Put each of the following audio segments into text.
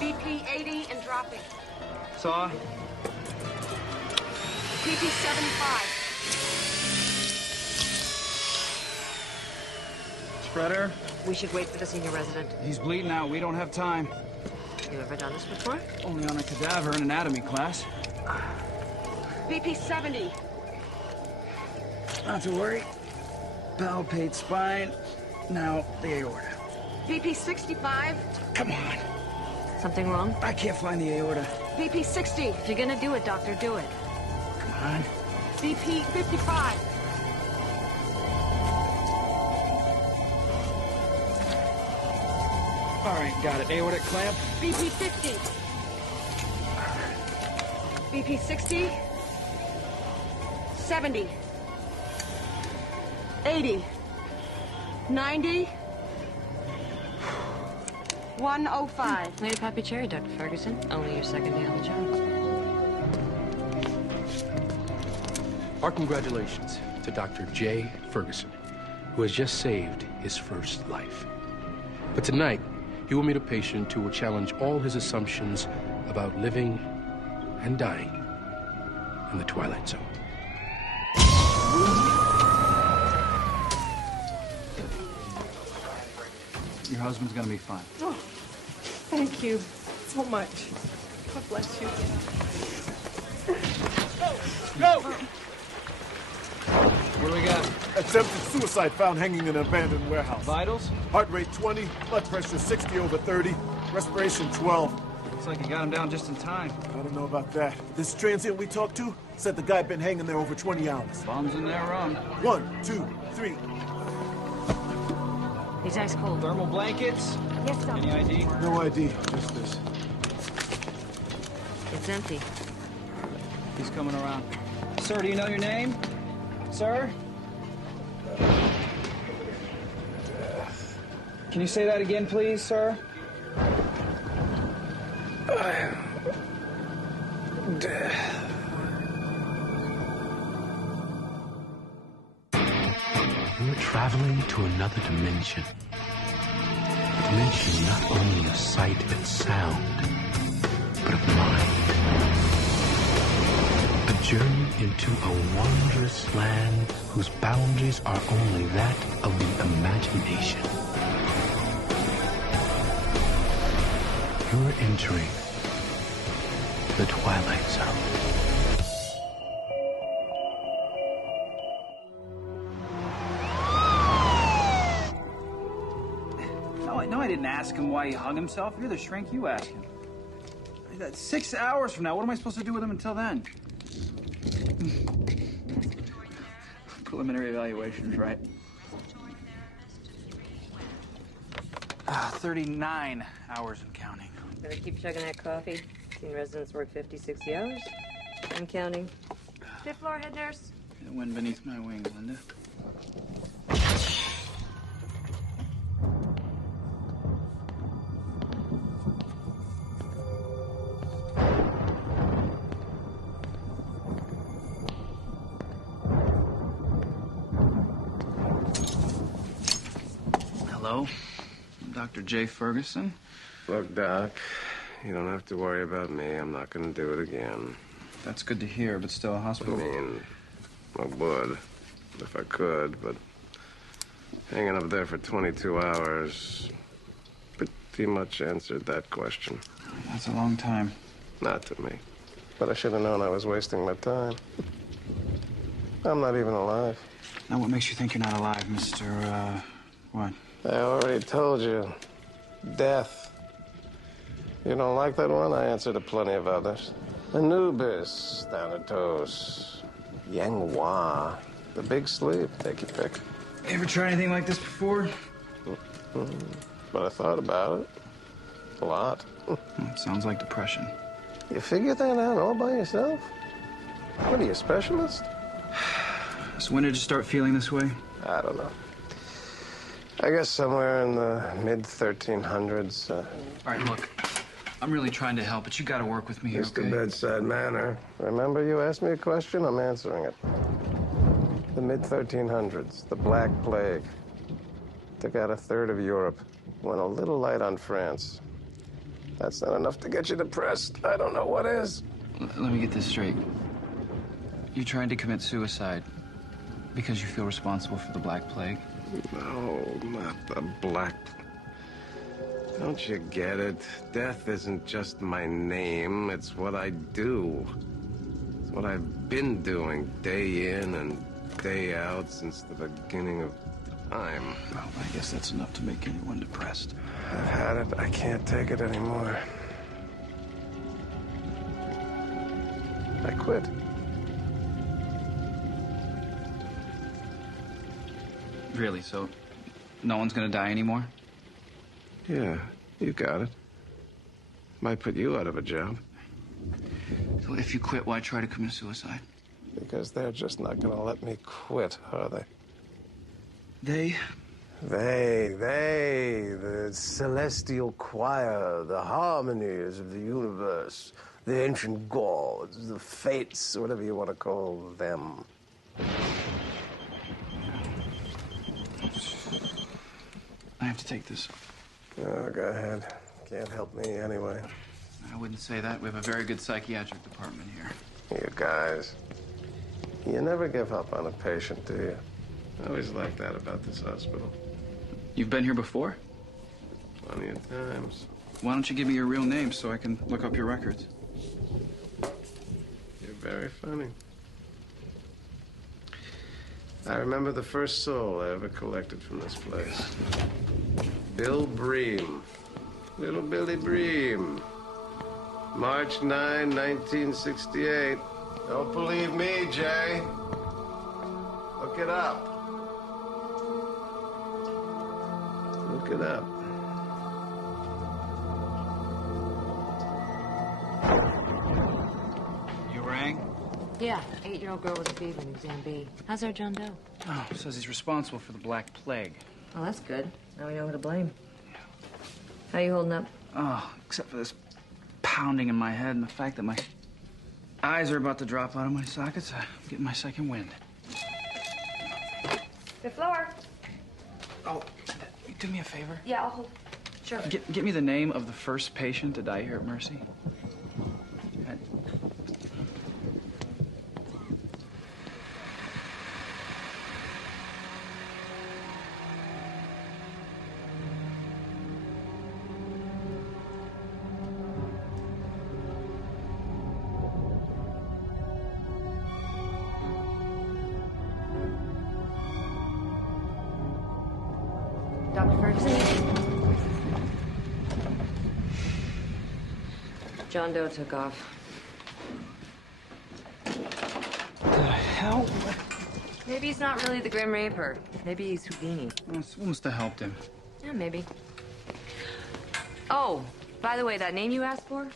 BP 80 and dropping. Saw. BP 75. Spreader. We should wait for the senior resident. He's bleeding out. We don't have time. You ever done this before? Only on a cadaver in anatomy class. BP 70. Not to worry. Palpate spine. Now the aorta. BP 65. Come on. Something wrong? I can't find the aorta. BP 60. If you're gonna do it, doctor, do it. Come on. BP 55. All right, got it. Aortic clamp. BP 50. BP 60. 70. 80. 90. 105. Lady Pappy Cherry, Dr. Ferguson. Only your second day on the job. Our congratulations to Dr. J. Ferguson, who has just saved his first life. But tonight, he will meet a patient who will challenge all his assumptions about living and dying in the Twilight Zone. Your husband's gonna be fine. Oh, thank you so much. God bless you. Go! What do we got? Attempted suicide found hanging in an abandoned warehouse. Vitals? Heart rate 20, blood pressure 60/30, respiration 12. Looks like you got him down just in time. I don't know about that. This transient we talked to said the guy been hanging there over 20 hours. Bombs in their own. 1, 2, 3. He's ice cold. Thermal blankets? Yes, sir. Any ID? No ID, just this. It's empty. He's coming around. Sir, do you know your name? Sir? Death. Can you say that again, please, sir? Death. We're traveling to another dimension. A dimension not only of sight and sound, but of mind. A journey into a wondrous land whose boundaries are only that of the imagination. You're entering the Twilight Zone. No, I didn't ask him why he hung himself. You're the shrink, you ask him. 6 hours from now, what am I supposed to do with him until then? Preliminary evaluations, right? 39 hours and counting. Better keep chugging that coffee. Senior residents work 50, 60 hours. I'm counting. Fifth floor, head nurse. The wind beneath my wings, Linda. Hello, I'm Dr. J. Ferguson. Look, Doc, you don't have to worry about me. I'm not going to do it again. That's good to hear, but still a I hospital. mean, I would, if I could, but hanging up there for 22 hours pretty much answered that question. That's a long time. Not to me. But I should have known I was wasting my time. I'm not even alive. Now, what makes you think you're not alive, Mr. What? I already told you. Death. You don't like that one? I answered to plenty of others. Anubis, Thanatos, Yanghua, the Big Sleep. Take your pick. You ever tried anything like this before? But I thought about it. A lot. Sounds like depression. You figured that out all by yourself? What are you, a specialist? So when did you start feeling this way? I don't know. I guess somewhere in the mid-1300s. All right, look. I'm really trying to help, but you got to work with me here, Just okay? a bedside manner. Remember you asked me a question? I'm answering it. The mid-1300s, the Black Plague. Took out a third of Europe. Went a little light on France. That's not enough to get you depressed. I don't know what is. Let me get this straight. You tried to commit suicide because you feel responsible for the Black Plague? No, not the Black. Don't you get it? Death isn't just my name. It's what I do. It's what I've been doing day in and day out since the beginning of time. Well, I guess that's enough to make anyone depressed. I've had it. I can't take it anymore. I quit. Really? So no one's gonna die anymore? Yeah, you got it. Might put you out of a job. So if you quit, why try to commit suicide? Because they're just not gonna let me quit, are they? They? The celestial choir, the harmonies of the universe, the ancient gods, the fates, whatever you want to call them. I have to take this. Oh, go ahead. Can't help me anyway. I wouldn't say that. We have a very good psychiatric department here. You guys, you never give up on a patient, do you? I always like that about this hospital. You've been here before? Plenty of times. Why don't you give me your real name so I can look up your records? You're very funny. I remember the first soul I ever collected from this place. Bill Bream. Little Billy Bream. March 9, 1968. Don't believe me, Jay. Look it up. Look it up. You rang? Yeah, 8-year-old girl with a fever in exam B. How's our John Doe? Oh, says he's responsible for the Black Plague. Oh, that's good. Now we know who to blame. How you holding up? Oh, except for this pounding in my head and the fact that my eyes are about to drop out of my sockets. I'm getting my second wind. Fifth floor. Oh, you do me a favor? Yeah, I'll hold. Sure. Get me the name of the first patient to die here at Mercy. Dr. Ferguson? John Doe took off. The hell? Maybe he's not really the Grim Reaper. Maybe he's Houdini. Well, someone must have helped him. Yeah, maybe. Oh, by the way, that name you asked for?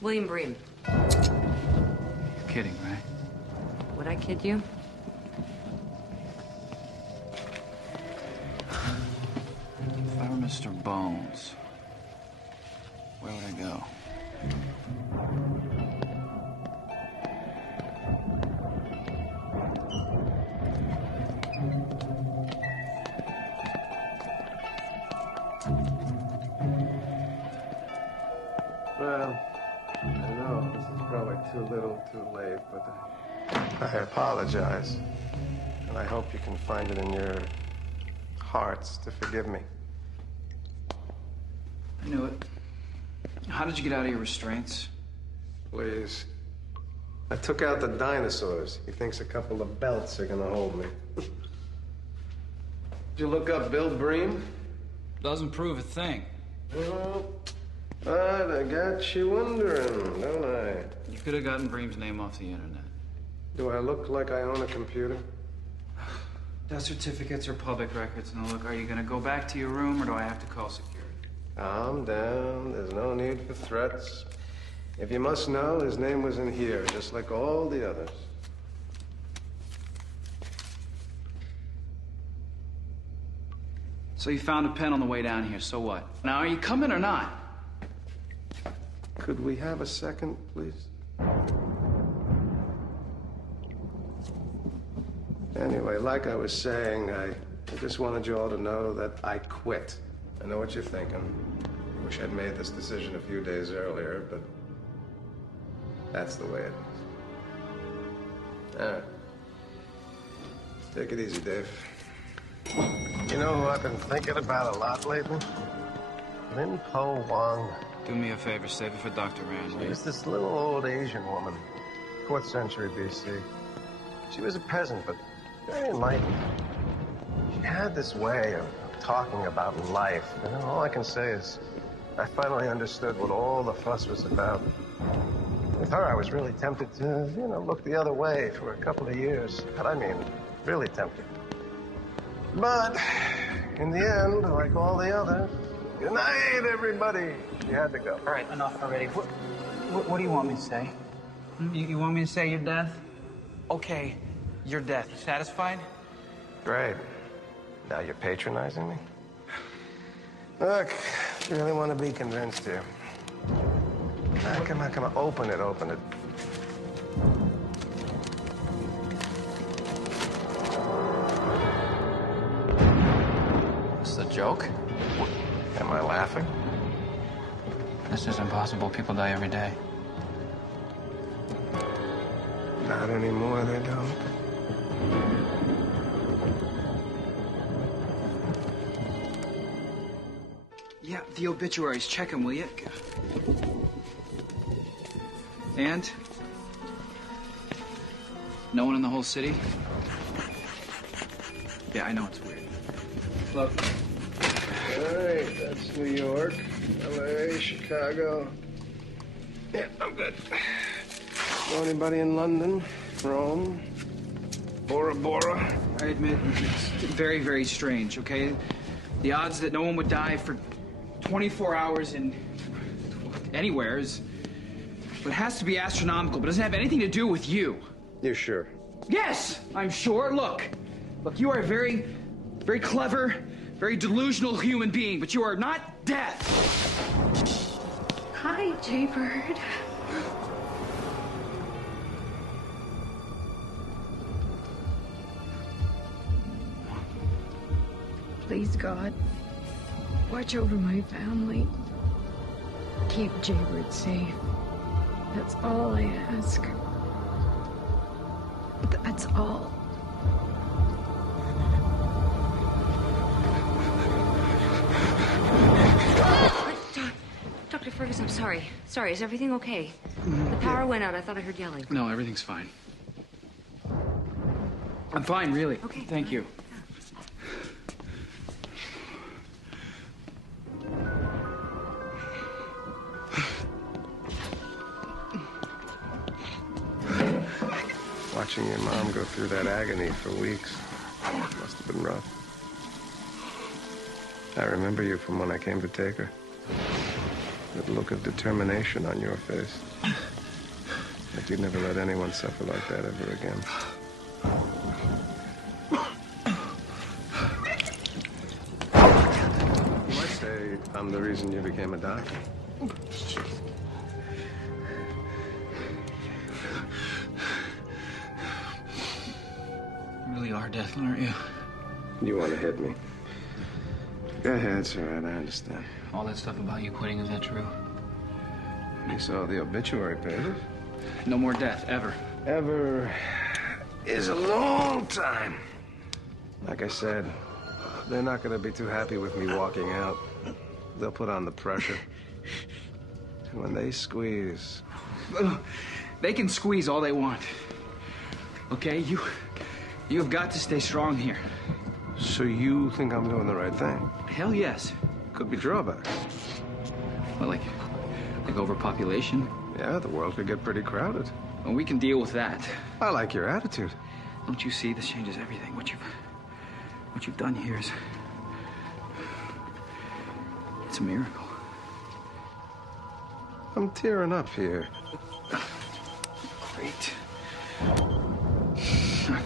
William Bream. You're kidding, right? Would I kid you? If I were Mr. Bones, where would I go? Well, I know this is probably too little, too late, but I apologize. And I hope you can find it in your hearts to forgive me. I knew it. How did you get out of your restraints? Please. I took out the dinosaurs. He thinks a couple of belts are gonna hold me. Did you look up Bill Bream? Doesn't prove a thing. Well, but I got you wondering, don't I? You could have gotten Bream's name off the internet. Do I look like I own a computer? Death certificates are public records. Now look, are you gonna go back to your room or do I have to call security? Calm down. There's no need for threats. If you must know, his name was in here, just like all the others. So you found a pen on the way down here, so what? Now, are you coming or not? Could we have a second, please? Anyway, like I was saying, I just wanted you all to know that I quit. I know what you're thinking. Wish I'd made this decision a few days earlier, but that's the way it is. All right. Take it easy, Dave. You know who I've been thinking about a lot lately? Lin Po Wang. Do me a favor, save it for Dr. Rand. She was this little old Asian woman, 4th century BC. She was a peasant, but very enlightened. She had this way of talking about life. You know, all I can say is I finally understood what all the fuss was about. With her, I was really tempted to, look the other way for a couple of years. But I mean, really tempted. But in the end, like all the others, good night, everybody. You had to go. All right, enough already. What do you want me to say? You want me to say your death? Okay, your death. You satisfied? Great. Now you're patronizing me? Look, you really want to be convinced here. Ah, come on. Open it. This is a joke? Am I laughing? This is impossible. People die every day. Not anymore, they don't. Yeah, the obituaries. Check them, will you? And? No one in the whole city? Yeah, I know it's weird. Look. All right, that's New York, LA, Chicago. Yeah, I'm good. Know anybody in London, Rome, Bora Bora? I admit, it's very, very strange, okay? The odds that no one would die for 24 hours in anywhere is... It has to be astronomical, but it doesn't have anything to do with you. You sure? Yes, I'm sure. Look, you are a very, very clever, very delusional human being, but you are not death. Hi, Jaybird. Please, God, watch over my family. Keep Jaybird safe. That's all I ask. That's all. Dr. Ferguson, I'm sorry. Sorry, is everything okay? The power went out. I thought I heard yelling. No, everything's fine. I'm fine, really. Okay. Thank you. Watching your mom go through that agony for weeks must have been rough. I remember you from when I came to take her. That look of determination on your face. That you'd never let anyone suffer like that ever again. You might say I'm the reason you became a doctor. You really are death, aren't you? You want to hit me? Go ahead, it's all right, I understand. All that stuff about you quitting, is that true? You saw the obituary papers? No more death, ever. Ever is a long time. Like I said, they're not going to be too happy with me walking out. They'll put on the pressure. And when they squeeze... They can squeeze all they want. Okay, you have got to stay strong here. So you think I'm doing the right thing? Hell yes. Could be drawbacks. Well, like overpopulation. Yeah, the world could get pretty crowded. Well, we can deal with that. I like your attitude. Don't you see? This changes everything. What you've done here is... It's a miracle. I'm tearing up here. Great.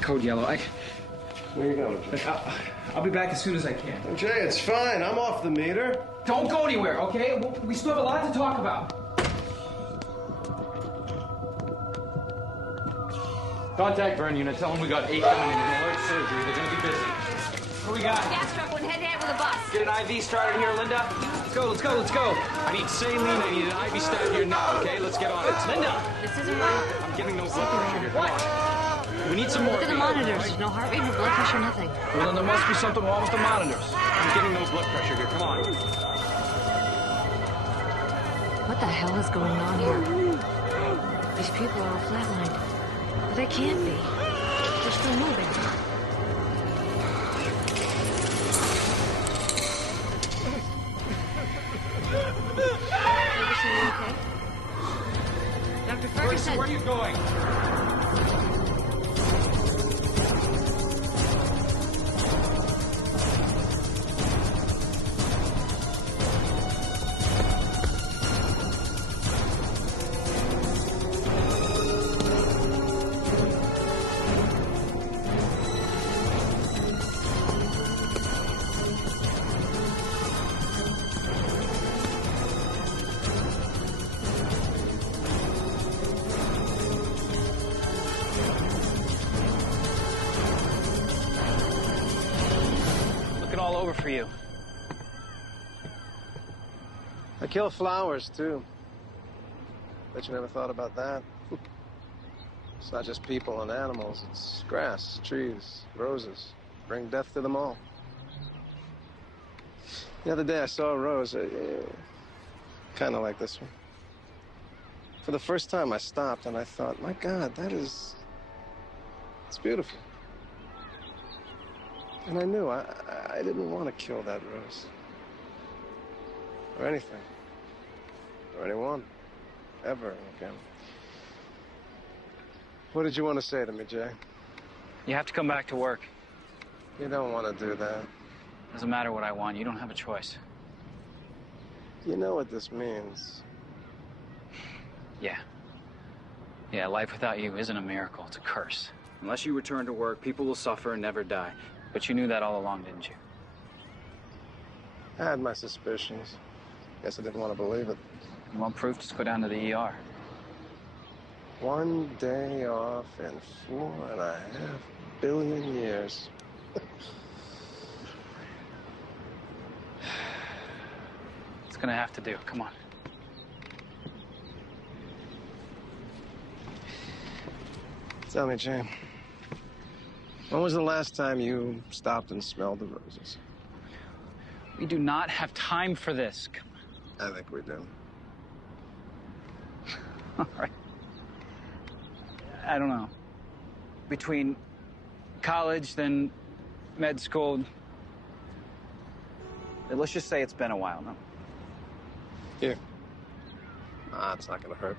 Code yellow. Where you going, Jay? I'll be back as soon as I can. Jay, it's fine. I'm off the meter. Don't go anywhere, okay? We still have a lot to talk about. Contact burn unit. Tell them we got 8 coming in. Alert surgery. They're gonna be busy. What we got? Gas truck went head to head with the bus. Get an IV started here, Linda. Let's go, let's go, let's go. I need saline, I need an IV started here now, okay? Let's get on it. Linda! This isn't right. I'm getting no blood pressure here. Come on. We need some more. Look at the monitors. There's no heart rate, no blood pressure, nothing. Well, then there must be something wrong with the monitors. I'm getting no blood pressure here. Come on. What the hell is going on here? These people are all flatlined. They can't be. They're still moving. Ferguson, you okay? Dr. Ferguson! Where are you going? All over for you. I kill flowers, too. Bet you never thought about that. It's not just people and animals. It's grass, trees, roses. Bring death to them all. The other day I saw a rose, kind of like this one. For the first time I stopped and I thought, my God, it's beautiful. And I knew I didn't want to kill that rose. Or anything. Or anyone. Ever again. What did you want to say to me, Jay? You have to come back to work. You don't want to do that. Doesn't matter what I want. You don't have a choice. You know what this means. Yeah. Yeah, life without you isn't a miracle. It's a curse. Unless you return to work, people will suffer and never die. But you knew that all along, didn't you? I had my suspicions. Guess I didn't want to believe it. You want proof? Just go down to the ER. 1 day off in 4.5 billion years. It's gonna have to do. Come on. Tell me, Jay. When was the last time you stopped and smelled the roses? We do not have time for this. Come on. I think we do. All right. I don't know. Between college, then med school. Let's just say it's been a while now. Here. Ah, it's not gonna hurt.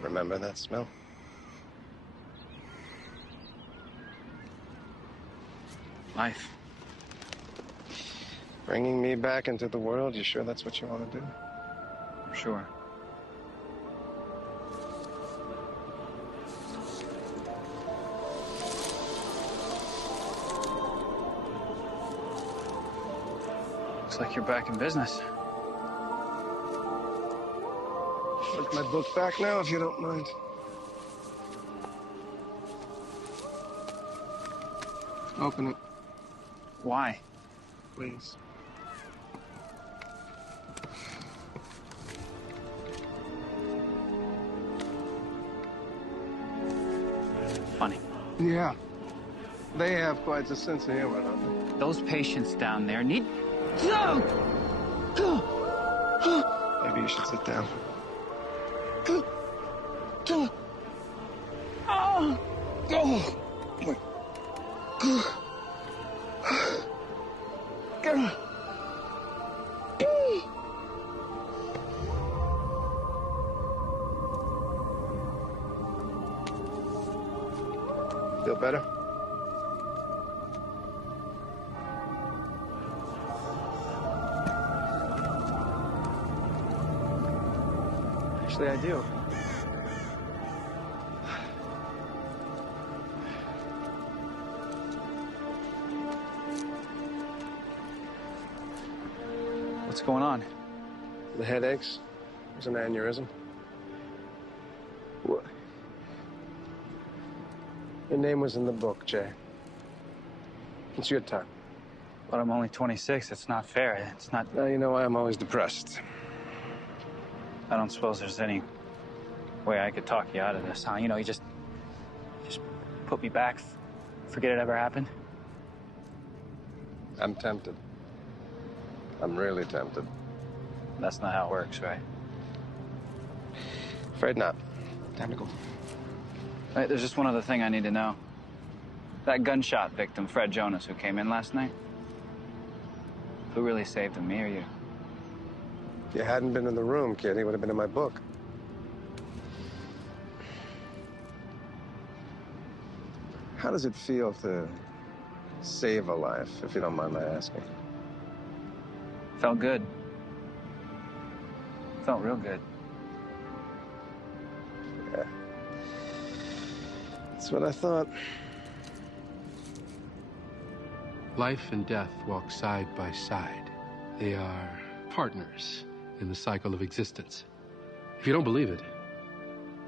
Remember that smell? Life. Bringing me back into the world, you sure that's what you want to do? Sure. Looks like you're back in business. Take my book back now, if you don't mind. Open it, Why? please. Funny. Yeah. They have quite a sense of humor, don't they? Those patients down there need... Maybe you should sit down. Feel better? Actually, I do. What's going on? The headaches. There's an aneurysm. What? You Your name was in the book, Jay. It's your time. But I'm only 26. It's not fair. It's not... Now you know why I'm always depressed. I don't suppose there's any way I could talk you out of this, huh? You know, you just put me back, forget it ever happened. I'm tempted. I'm really tempted. That's not how it works, right? Afraid not. Time to go. Hey, there's just one other thing I need to know. That gunshot victim, Fred Jonas, who came in last night, who really saved him, me or you? If you hadn't been in the room, kid, he would have been in my book. How does it feel to save a life, if you don't mind my asking? Felt good. Felt real good. Yeah. That's what I thought. Life and death walk side by side. They are partners in the cycle of existence. If you don't believe it,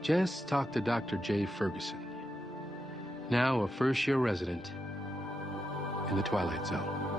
just talk to Dr. J. Ferguson, now a first-year resident in the Twilight Zone.